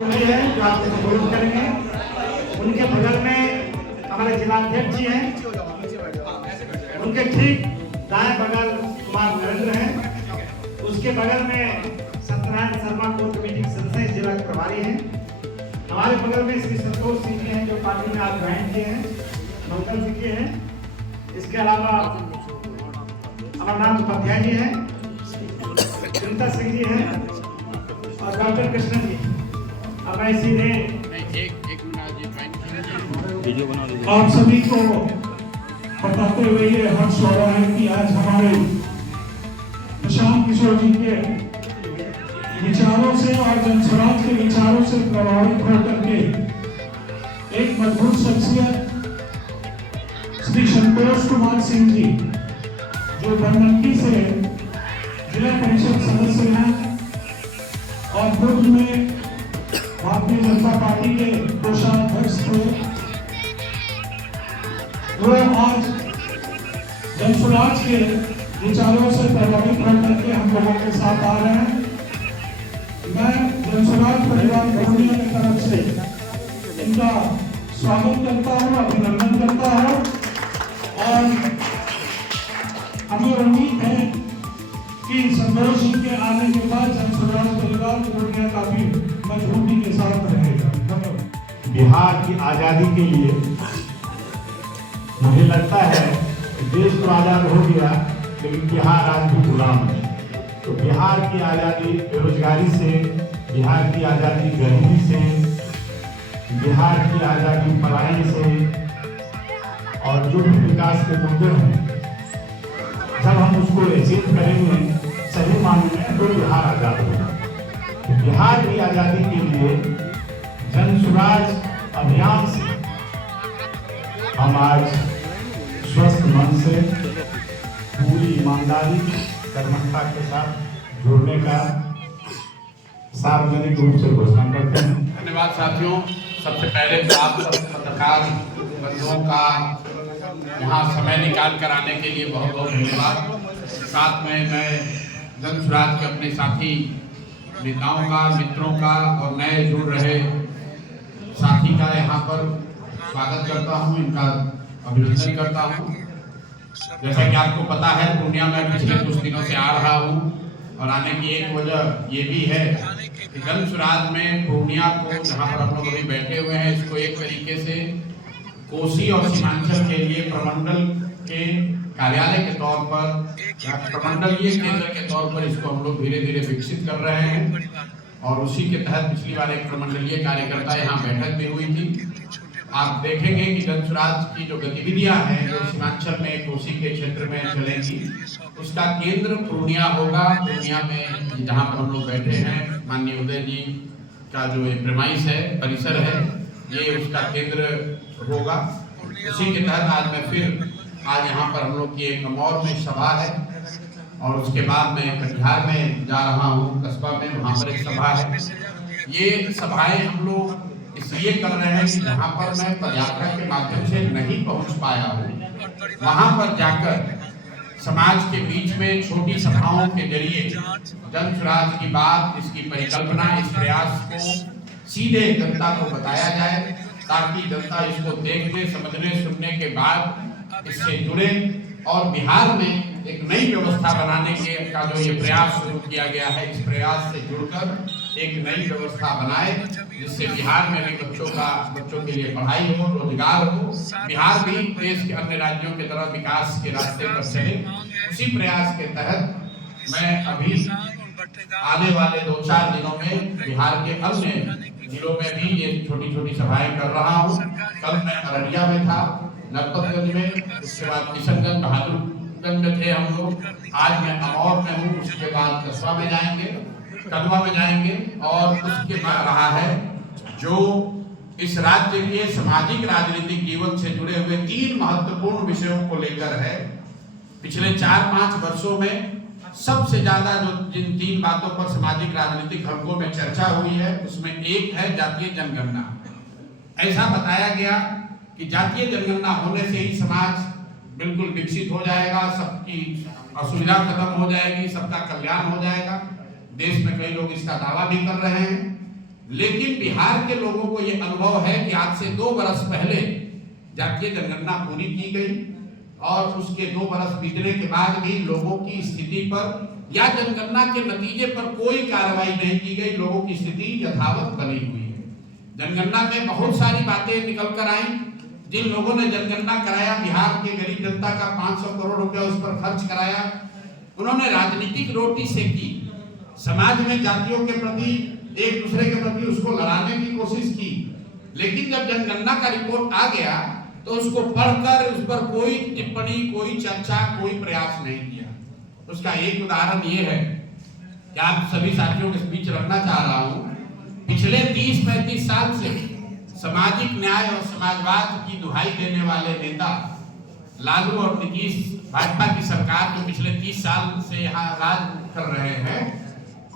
है जो आपसे संबोधित करेंगे। उनके बगल में हमारे जिलाध्यक्ष जी हैं, उनके ठीक दाएं बगल कुमार नरेंद्र हैं, उसके बगल में सत्यनारायण शर्मा कोर कमेटी के सदस्य जिला के प्रभारी हैं, हमारे बगल में श्री संतोष सिंह जी हैं जो पार्टी में आज ज्वाइन किए हैं, मंगल सिंह जी हैं, इसके अलावा अमरनाथ उपाध्याय जी हैं, चिंता सिंह जी हैं और डॉक्टर कृष्ण जी। अब मैं सीधे आप सभी को बताते हुए ये हर्ष हो रहा है कि आज हमारे प्रशांत किशोर जी के विचारों से और जनस्वराज के विचारों से प्रभावित होकर के एक मजबूत शख्सियत श्री संतोष कुमार सिंह जी जो बनमनकी से जिला परिषद सदस्य हैं और पूर्व में भारतीय जनता पार्टी के कोषाध्यक्ष थे, वो आज जनस्वराज के विचारों से प्रभावित होकर के हम लोगों के साथ आ रहे हैं। मैं जनस्वराज परिवार पूर्णिया की तरफ से इनका स्वागत करता हूँ, अभिनंदन करता हूँ और हमें उम्मीद है कि संतोष जी के आने के बाद जनस्वराज परिवार पूर्णिया का भी मजबूती के साथ रहेगा। बिहार की आजादी के लिए मुझे लगता है कि देश तो आजाद हो गया लेकिन बिहार आज भी गुलाम है। तो बिहार की आजादी बेरोजगारी से, बिहार की आजादी गरीबी से, बिहार की आजादी पलायन से और जो भी विकास के मुद्दे हैं, जब हम उसको अचीव करेंगे सही मायने में तो बिहार आजाद होगा। तो बिहार की आजादी के लिए जनस्वराज अभियान से हम आज स्वस्थ मन से पूरी ईमानदारी कर्मठता के साथ जुड़ने का सार्वजनिक रूप से घोषणा करते हैं। धन्यवाद साथियों। सबसे पहले तो आप सब पत्रकार बंधुओं का यहाँ समय निकाल कर आने के लिए बहुत बहुत धन्यवाद। साथ में मैं जनस्वराज के अपने साथी नेताओं का, मित्रों का और नए जुड़ रहे साथी का यहाँ पर स्वागत करता हूँ, इनका अभिनंदन करता हूँ। जैसा कि आपको पता है, पूर्णिया में पिछले कुछ दिनों से आ रहा हूँ और आने की एक वजह ये भी है कि जनस्वराज में पूर्णिया को, जहाँ पर हम लोग अभी बैठे हुए हैं, इसको एक तरीके से कोसी और सीमांचल के लिए प्रमंडल के कार्यालय के तौर पर या प्रमंडलीय केंद्र के तौर पर इसको हम लोग धीरे धीरे विकसित कर रहे हैं और उसी के तहत पिछली बार एक प्रमंडलीय कार्यकर्ता यहाँ बैठक भी हुई थी। आप देखेंगे कि जनस्वराज की जो गतिविधियां हैं जो सीमांचल में कोसी के क्षेत्र में चलेंगी, उसका केंद्र पूर्णिया होगा। पूर्णिया में जहाँ पर हम लोग बैठे हैं, माननीय उदय जी का जो प्रेमाइस है, परिसर है, ये उसका केंद्र होगा। उसी के तहत आज मैं फिर आज यहाँ पर हम लोग की एक अमौर में सभा है और उसके बाद मैं कटिहार में जा रहा हूँ, कस्बा में, वहाँ पर एक सभा है। ये सभाएं हम लोग इसलिए कर रहे हैं कि जहाँ पर मैं पदयात्रा के माध्यम से नहीं पहुँच पाया हूँ, वहाँ पर जाकर समाज के बीच में छोटी सभाओं के जरिए जनस्वराज की बात, इसकी परिकल्पना, इस प्रयास को सीधे जनता को बताया जाए ताकि जनता इसको देखने, समझने, सुनने के बाद इससे जुड़े और बिहार में एक नई व्यवस्था बनाने के का जो ये प्रयास शुरू किया गया है, इस प्रयास से जुड़कर एक नई व्यवस्था बनाए जिससे बिहार में भी बच्चों के लिए पढ़ाई हो, रोजगार हो, बिहार भी देश के अन्य राज्यों की तरह विकास के रास्ते पर चले। उसी प्रयास के तहत मैं अभी आने वाले 2-4 दिनों में बिहार के अन्य जिलों में भी ये छोटी छोटी सभाएं कर रहा हूँ। कल मैं अररिया में था, नरपतगंज में, उसके बाद किशनगंज, बहादुरगंज में थे हम लोग। आज मैं अमौर में हूँ, उसके बाद कस्बा में जाएंगे, कदवा में जाएंगे और उसके बाद रहा है जो इस राज्य के सामाजिक राजनीतिक जीवन से जुड़े हुए 3 महत्वपूर्ण विषयों को लेकर है। पिछले 4-5 वर्षों में सबसे ज्यादा जो जिन 3 बातों पर सामाजिक राजनीतिक हलकों में चर्चा हुई है, उसमें एक है जातीय जनगणना। ऐसा बताया गया कि जातीय जनगणना होने से ही समाज बिल्कुल विकसित हो जाएगा, सबकी असुविधा खत्म हो जाएगी, सबका कल्याण हो जाएगा। देश में कई लोग इसका दावा भी कर रहे हैं। लेकिन बिहार के लोगों को यह अनुभव है कि आज से 2 बरस पहले जातीय जनगणना पूरी की गई और उसके 2 बरस बीतने के बाद भी लोगों की स्थिति पर या जनगणना के नतीजे पर कोई कार्रवाई नहीं की गई। लोगों की स्थिति यथावत बनी हुई है। जनगणना में बहुत सारी बातें निकल कर आई। जिन लोगों ने जनगणना कराया, बिहार के गरीब जनता का 500 करोड़ रुपया उस पर खर्च कराया, उन्होंने राजनीतिक रोटी सेकी, समाज में जातियों के प्रति, एक दूसरे के प्रति उसको लड़ाने की कोशिश की। लेकिन जब जनगणना का रिपोर्ट आ गया तो उसको पढ़कर उस पर कोई टिप्पणी, कोई चर्चा, कोई प्रयास नहीं किया। उसका एक उदाहरण ये है कि आप सभी साथियों के बीच रखना चाह रहा हूं। पिछले 30-35 साल से सामाजिक न्याय और समाजवाद की दुहाई देने वाले नेता लालू और नीतीश, भाजपा की सरकार जो पिछले 30 साल से यहाँ राज कर रहे हैं,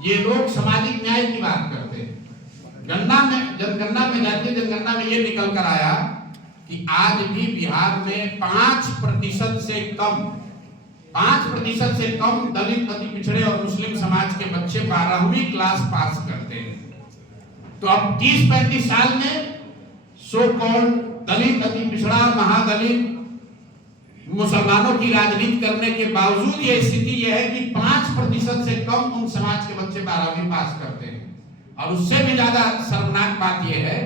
ये लोग सामाजिक न्याय की बात करते हैं। जनगणना में जातीय जनगणना में ये निकल कर आया कि आज भी बिहार में 5% से कम दलित, अति पिछड़े और मुस्लिम समाज के बच्चे 12वीं क्लास पास करते हैं। तो अब 30-35 साल में सो कॉल्ड दलित, अति पिछड़ा, महादलित, मुसलमानों की राजनीति करने के बावजूद ये स्थिति यह है कि 5% से कम उन समाज के बच्चे 12वीं पास करते हैं। और उससे भी ज्यादा शर्मनाक बात यह है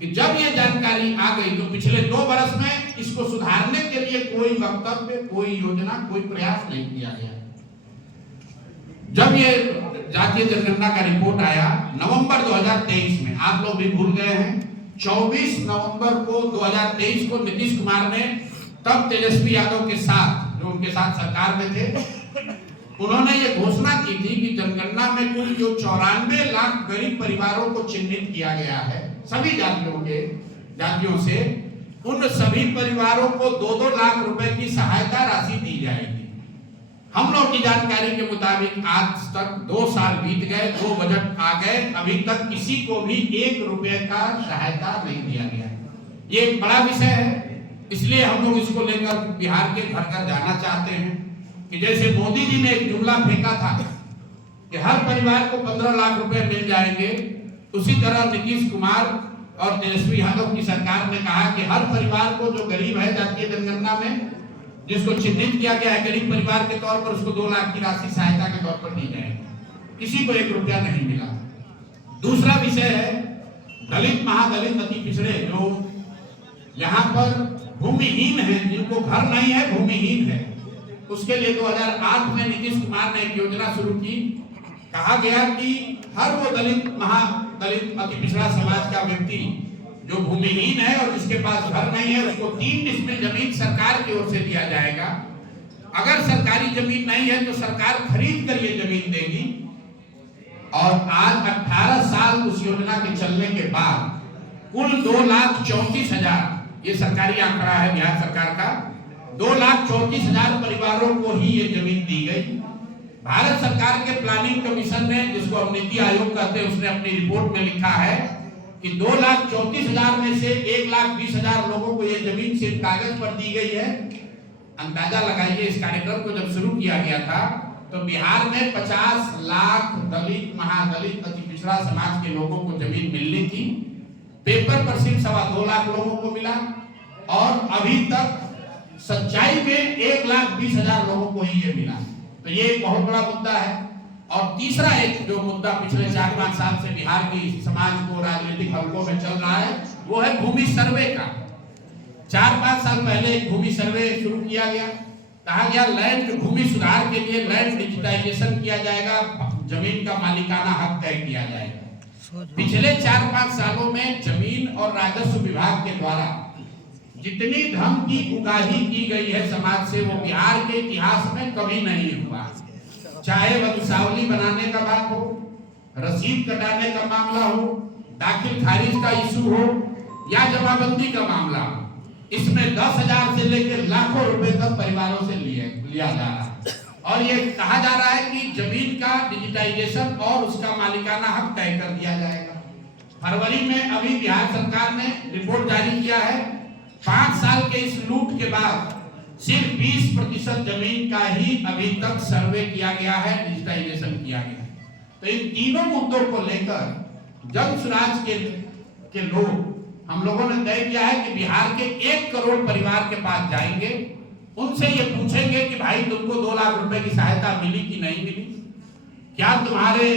कि जब ये जानकारी आ गई तो पिछले 2 बरस में इसको सुधारने के लिए कोई वक्तव्य, कोई योजना, कोई प्रयास नहीं किया गया। जब ये जातीय जनगणना का रिपोर्ट आया नवंबर 2023 में, आप लोग भी भूल गए हैं, 24 नवंबर को 2023 को नीतीश कुमार ने, तब तेजस्वी यादव के साथ, जो उनके साथ सरकार में थे, उन्होंने ये घोषणा की थी कि जनगणना में कुल जो 94 लाख गरीब परिवारों को चिन्हित किया गया है सभी जातियों से, उन सभी परिवारों को 2-2 लाख रुपए की सहायता राशि दी जाएगी। हम लोग की जानकारी के मुताबिक आज तक 2 साल बीत गए, 2 बजट आ गए, अभी तक किसी को भी 1 रुपए का सहायता नहीं दिया गया। ये एक बड़ा विषय है, इसलिए हम लोग इसको लेकर बिहार के घर घर जाना चाहते हैं कि जैसे मोदी जी ने एक जुमला फेंका था कि हर परिवार को 15 लाख रुपए मिल जाएंगे, उसी तरह नीतीश कुमार और तेजस्वी यादव की सरकार ने कहा कि हर परिवार को जो गरीब है जातीय जनगणना में, जिसको चिन्हित किया गया है गरीब परिवार के तौर पर, उसको 2 लाख की राशि सहायता के तौर पर दी जाएगी। किसी को 1 रुपया नहीं मिला। दूसरा विषय है दलित, महादलित, अति पिछड़े, जो यहाँ पर भूमिहीन है, जिनको घर नहीं है, भूमिहीन है। उसके लिए 2008 में नीतीश कुमार ने एक योजना शुरू की। कहा गया कि हर वो दलित, महादलित, अति पिछड़ा समाज का व्यक्ति जो भूमिहीन है और जिसके पास घर नहीं है, उसको 3 डिसमिल जमीन सरकार की ओर से दिया जाएगा। अगर सरकारी जमीन नहीं है तो सरकार खरीद कर ये जमीन देगी। और आज 18 साल उस योजना के चलने के बाद कुल 2,34,000, ये सरकारी आंकड़ा है बिहार सरकार का, 2,34,000 परिवारों को ही ये जमीन दी गई। भारत सरकार के प्लानिंग कमीशन ने, जिसको हम नीति आयोग कहते हैं, उसने अपनी रिपोर्ट में लिखा है कि 2,34,000 में से 1,20,000 लोगों को ये जमीन सिर्फ कागज पर दी गई है। अंदाजा लगाइए, इस कार्यक्रम को जब शुरू किया गया था तो बिहार में 50 लाख दलित, महादलित, अति पिछड़ा समाज के लोगों को जमीन मिलनी थी। पेपर पर सिर्फ 2.25 लाख लोगों को मिला और अभी तक सच्चाई में 1,20,000 लोगों को ही ये मिला। तो ये एक बहुत बड़ा मुद्दा है। और तीसरा एक जो मुद्दा पिछले 4-5 साल से बिहार की समाज को राजनीतिक हलकों में चल रहा है, वो है भूमि सर्वे का। 4-5 साल पहले एक भूमि सर्वे शुरू किया गया। कहा गया लैंड भूमि सुधार के लिए लैंड डिजिटाइजेशन किया जाएगा, जमीन का मालिकाना हक तय किया जाएगा। पिछले 4-5 सालों में जमीन और राजस्व विभाग के द्वारा जितनी धन की उगाही की गई है समाज से, वो बिहार के इतिहास में कभी नहीं हुआ। चाहे वंशावली बनाने का बात हो, रसीद कटाने का मामला हो, दाखिल खारिज का इशू हो या जमाबंदी का मामला हो, इसमें 10,000 से लेकर लाखों रुपए तक परिवारों से लिया जा रहा है। और ये कहा जा रहा है कि जमीन का डिजिटाइजेशन और उसका मालिकाना हक तय कर दिया जाएगा। फरवरी में अभी बिहार सरकार ने रिपोर्ट जारी किया है। 5 साल के इस लूट के बाद सिर्फ 20% जमीन का ही अभी तक सर्वे किया गया है, डिजिटाइजेशन किया गया है। तो इन तीनों मुद्दों को लेकर जन स्वराज के लोग, हम लोगों ने तय किया है कि बिहार के 1 करोड़ परिवार के पास जाएंगे, उनसे ये पूछेंगे कि भाई तुमको 2 लाख रुपए की सहायता मिली कि नहीं मिली, क्या तुम्हारे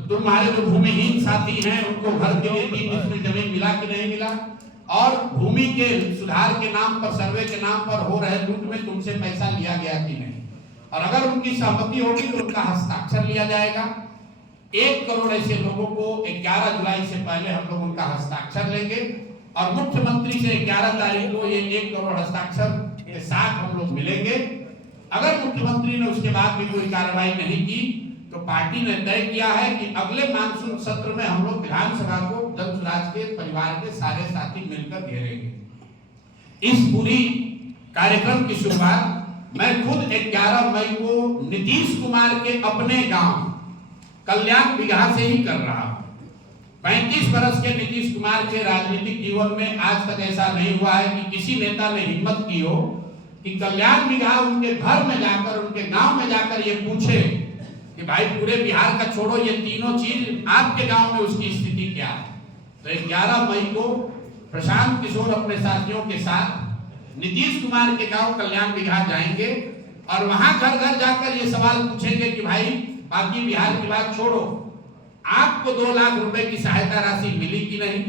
जो भूमिहीन साथी हैं उनको घर के लिए 3 डिसमिल जमीन मिला कि नहीं मिला, और भूमि के सुधार के नाम पर, सर्वे के नाम पर हो रहे लूट में तुमसे पैसा लिया गया कि नहीं, और अगर उनकी सहमति होगी तो उनका हस्ताक्षर लिया जाएगा। 1 करोड़ ऐसे लोगों को 11 जुलाई से पहले हम लोग उनका हस्ताक्षर लेंगे और मुख्यमंत्री से 11 तारीख को ये 1 करोड़ हस्ताक्षर के साथ हम लोग मिलेंगे। अगर मुख्यमंत्री ने उसके बाद भी कोई कार्रवाई नहीं की तो पार्टी ने तय किया है कि अगले मानसून सत्र में हम लोग विधानसभा को जन स्वराज के परिवार के सारे साथी मिलकर घेरेंगे। इस पूरी कार्यक्रम की शुरुआत मैं खुद 11 मई को नीतीश कुमार के अपने गांव कल्याण बिगहा से ही कर रहा हूं। 35 वर्ष के नीतीश कुमार के राजनीतिक जीवन में आज तक ऐसा नहीं हुआ है कि किसी नेता ने हिम्मत की हो कि कल्याण बिगहा उनके घर में जाकर, उनके गांव में जाकर ये पूछे कि भाई पूरे बिहार का छोड़ो, ये तीनों चीज आपके गांव में उसकी स्थिति क्या है। तो 11 मई को प्रशांत किशोर अपने साथियों के साथ नीतीश कुमार के गांव कल्याण बिगहा जाएंगे और वहां घर घर जाकर ये सवाल पूछेंगे कि भाई बाकी बिहार की बात छोड़ो, आपको 2 लाख रुपए की सहायता राशि मिली कि नहीं,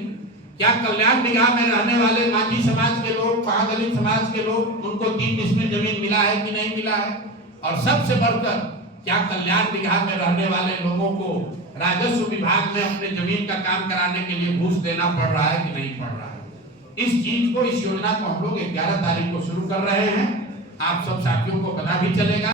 क्या कल्याण बिगहा में रहने वाले मांझी समाज के लोग, महादलित समाज के लोग, उनको 3 डिसमिल जमीन मिला है कि नहीं मिला है, और सबसे बढ़कर क्या कल्याण बिगहा में रहने वाले लोगों को राजस्व विभाग में अपने जमीन का काम कराने के लिए घूस देना पड़ रहा है कि नहीं पड़ रहा है। इस चीज को, इस योजना को हम लोग 11 तारीख को शुरू कर रहे हैं। आप सब साथियों को पता भी चलेगा।